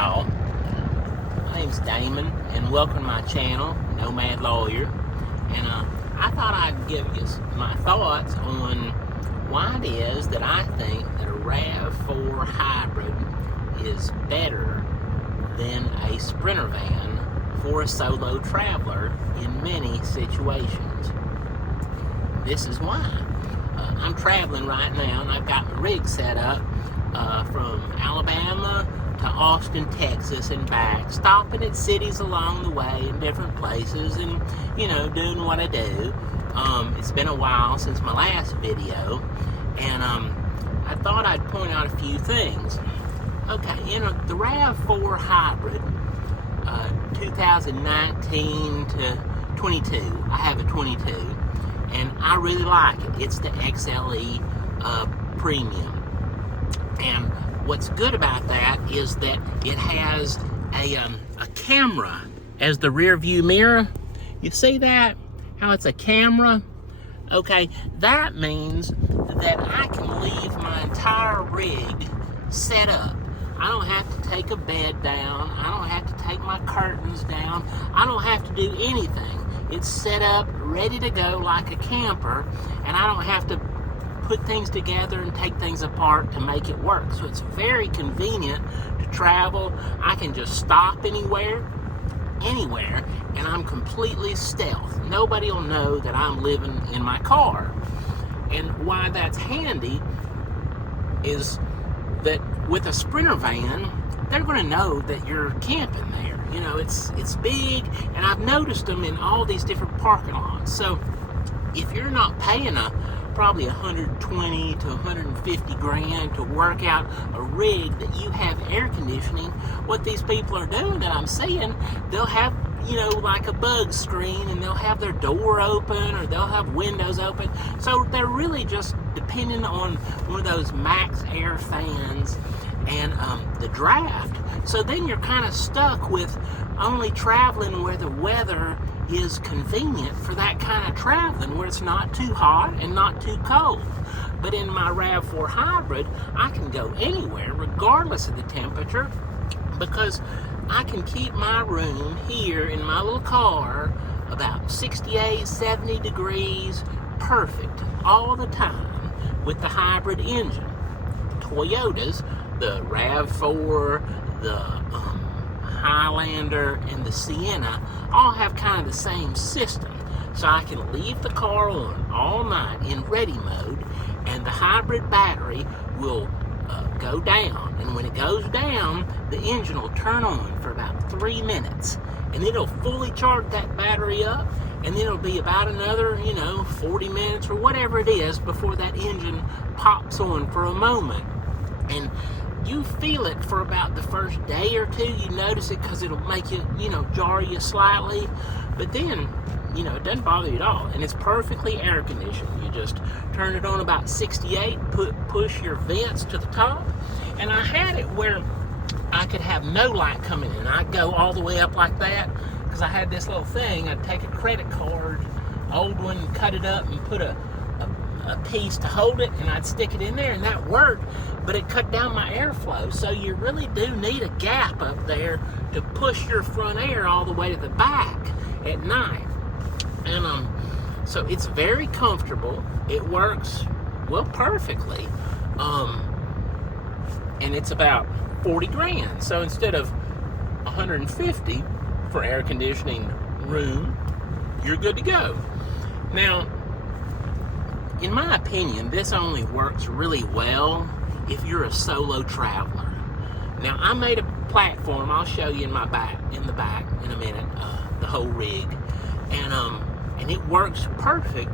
y'all. My name's Damon, and welcome to my channel, Nomad Lawyer. And I thought I'd give you my thoughts on why it is that I think that a RAV4 Hybrid is better than a Sprinter van for a solo traveler in many situations. This is why. I'm traveling right now, and I've got my rig set up from Alabama to Austin, Texas, and back, stopping at cities along the way in different places, and doing what I do. It's been a while since my last video, and I thought I'd point out a few things. Okay, the RAV4 Hybrid, 2019 to 22. I have a 22, and I really like it. It's the XLE Premium. And what's good about that is that it has a camera as the rear view mirror. You see that? How it's a camera? Okay, that means that I can leave my entire rig set up. I don't have to take a bed down. I don't have to take my curtains down. I don't have to do anything. It's set up, ready to go like a camper, and I don't have to put things together and take things apart to make it work. So it's very convenient to travel. I can just stop anywhere, and I'm completely stealth. Nobody will know that I'm living in my car. And why that's handy is that with a Sprinter van, they're going to know that you're camping there. It's big, and I've noticed them in all these different parking lots. So if you're not paying probably 120 to 150 grand to work out a rig that you have air conditioning, what these people are doing that I'm seeing, they'll have like a bug screen, and they'll have their door open, or they'll have windows open. So they're really just depending on one of those max air fans and the draft. So then you're kind of stuck with only traveling where the weather is convenient for that kind of traveling, where it's not too hot and not too cold. But in my RAV4 Hybrid, I can go anywhere regardless of the temperature, because I can keep my room here in my little car about 68, 70 degrees, perfect all the time with the hybrid engine. Toyotas, the RAV4, the Highlander, and the Sienna all have kind of the same system. So I can leave the car on all night in ready mode, and the hybrid battery will go down. And when it goes down, the engine will turn on for about 3 minutes, and it'll fully charge that battery up, and then it'll be about another 40 minutes or whatever it is before that engine pops on for a moment. And you feel it for about the first day or two. You notice it because it'll make you, jar you slightly. But then, it doesn't bother you at all. And it's perfectly air conditioned. You just turn it on about 68, push your vents to the top. And I had it where I could have no light coming in. I'd go all the way up like that, because I had this little thing. I'd take a credit card, old one, cut it up, and put a piece to hold it, and I'd stick it in there, and that worked, but it cut down my airflow. So you really do need a gap up there to push your front air all the way to the back at night. And so it's very comfortable. It works perfectly, and it's about 40 grand. So instead of 150 for air conditioning room, you're good to go. Now, in my opinion, this only works really well if you're a solo traveler. Now, I made a platform. I'll show you in the back in a minute, the whole rig, and it works perfect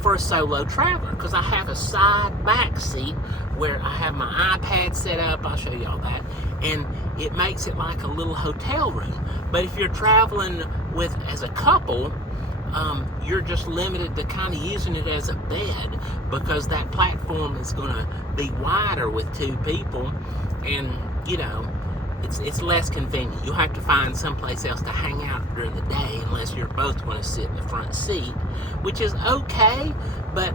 for a solo traveler, because I have a side back seat where I have my iPad set up. I'll show you all that, and it makes it like a little hotel room. But if you're traveling as a couple, you're just limited to kind of using it as a bed, because that platform is going to be wider with two people, and it's less convenient. You'll have to find someplace else to hang out during the day, unless you're both going to sit in the front seat, which is okay, but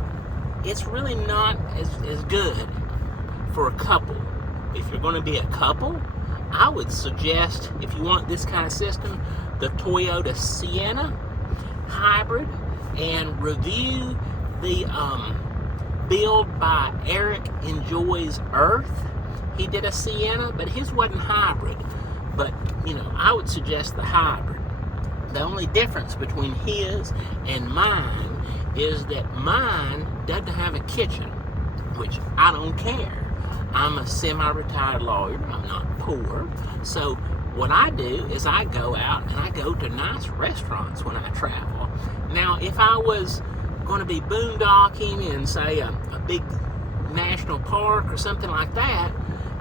it's really not as good for a couple. If you're going to be a couple, I would suggest, if you want this kind of system, the Toyota Sienna Hybrid, and review the build by Eric Enjoys Earth. He did a Sienna, but his wasn't hybrid. But, you know, I would suggest the hybrid. The only difference between his and mine is that mine doesn't have a kitchen, which I don't care. I'm a semi-retired lawyer. I'm not poor. So what I do is I go out and I go to nice restaurants when I travel. Now, if I was going to be boondocking in, say, a big national park or something like that,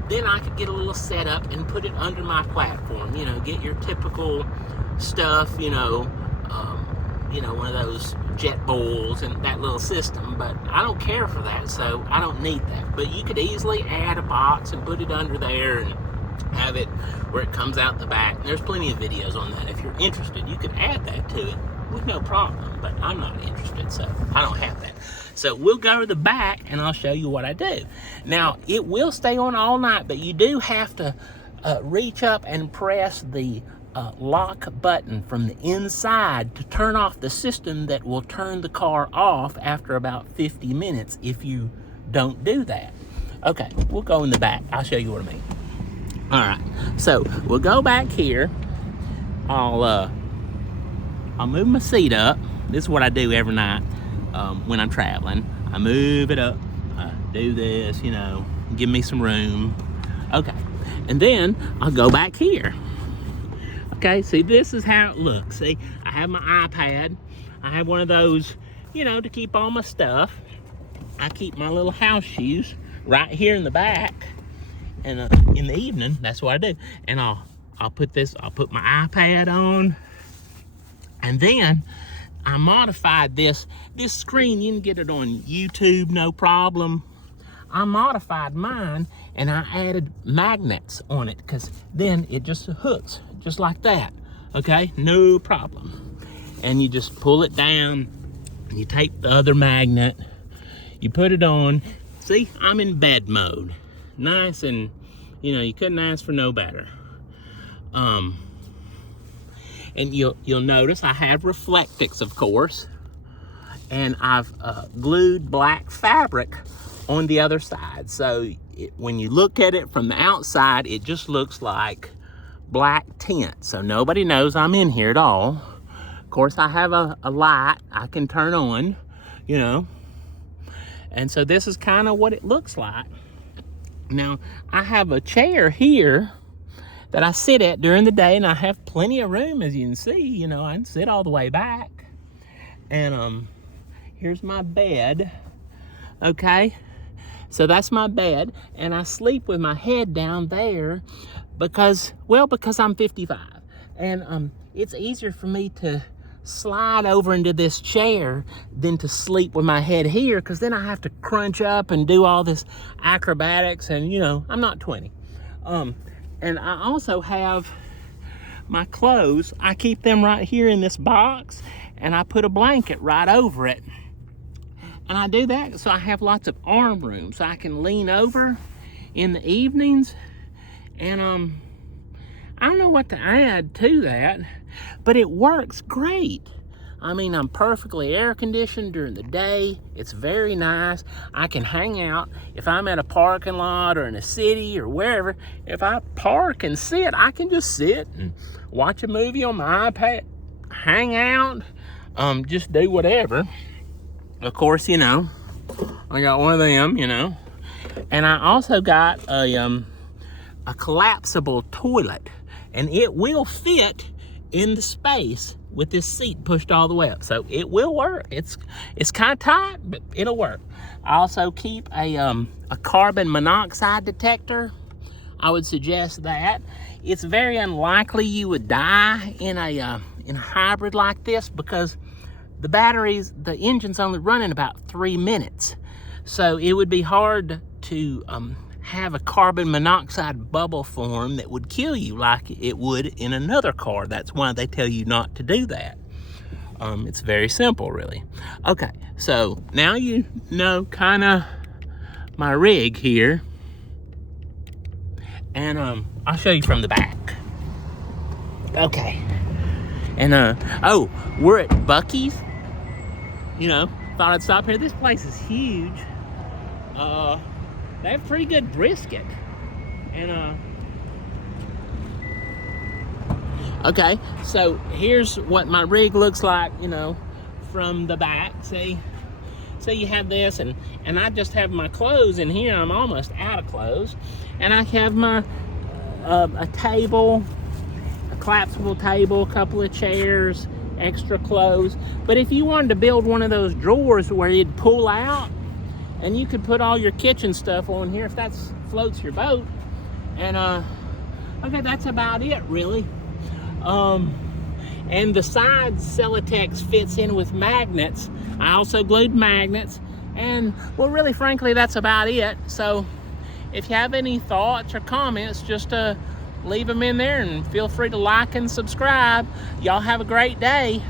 then I could get a little setup and put it under my platform. You know, get your typical stuff, you know, one of those jet bowls and that little system, but I don't care for that, so I don't need that. But you could easily add a box and put it under there and have it where it comes out the back. And there's plenty of videos on that. If you're interested, you could add that to it with no problem, but I'm not interested, so I don't have that. So we'll go to the back and I'll show you what I do. Now, it will stay on all night, but you do have to reach up and press the lock button from the inside to turn off the system that will turn the car off after about 50 minutes if you don't do that. Okay, we'll go in the back. I'll show you what I mean. All right, so we'll go back here. I'll move my seat up. This is what I do every night when I'm traveling. I move it up, do this, you know, give me some room. Okay, and then I'll go back here. Okay, see, this is how it looks. See, I have my iPad. I have one of those, you know, to keep all my stuff. I keep my little house shoes right here in the back. And in the evening, that's what I do. And I'll put my iPad on. And then I modified this screen. You can get it on YouTube, no problem. I modified mine and I added magnets on it, because then it just hooks just like that. Okay, no problem. And you just pull it down and you take the other magnet, you put it on. See, I'm in bed mode. Nice, and you know, you couldn't ask for no better. And you'll notice I have reflectix, of course, and I've glued black fabric on the other side. So when you look at it from the outside, it just looks like black tint. So nobody knows I'm in here at all. Of course, I have a light I can turn on, you know. And so this is kind of what it looks like. Now, I have a chair here that I sit at during the day, and I have plenty of room, as you can see. You know, I can sit all the way back. And here's my bed. Okay, so that's my bed, and I sleep with my head down there because I'm 55, and it's easier for me to slide over into this chair than to sleep with my head here, because then I have to crunch up and do all this acrobatics, and you know, I'm not 20. And I also have my clothes. I keep them right here in this box, and I put a blanket right over it. And I do that so I have lots of arm room, so I can lean over in the evenings. And I don't know what to add to that, but it works great. I mean, I'm perfectly air conditioned during the day. It's very nice. I can hang out. If I'm at a parking lot or in a city or wherever, if I park and sit, I can just sit and watch a movie on my iPad, hang out, just do whatever. Of course, you know, I got one of them, you know. And I also got a collapsible toilet, and it will fit in the space with this seat pushed all the way up. So it will work. It's kind of tight, but it'll work. I also keep a carbon monoxide detector. I would suggest that. It's very unlikely you would die in a hybrid like this, because the engine's only running about 3 minutes. So it would be hard to have a carbon monoxide bubble form that would kill you like it would in another car. That's why they tell you not to do that. It's very simple, really. Okay, so now you know kind of my rig here. And I'll show you from the back. Okay. And oh, we're at Buc-ee's. You know, thought I'd stop here. This place is huge. They have pretty good brisket. And okay, so here's what my rig looks like, you know, from the back. See, so you have this, and I just have my clothes in here. I'm almost out of clothes, and I have my a table, a collapsible table, a couple of chairs, extra clothes. But if you wanted to build one of those drawers where you'd pull out, and you could put all your kitchen stuff on here if that floats your boat. And okay, that's about it, really. And the side Celotex fits in with magnets. I also glued magnets, and well, really, frankly, that's about it. So if you have any thoughts or comments, just leave them in there, and feel free to like and subscribe. Y'all have a great day.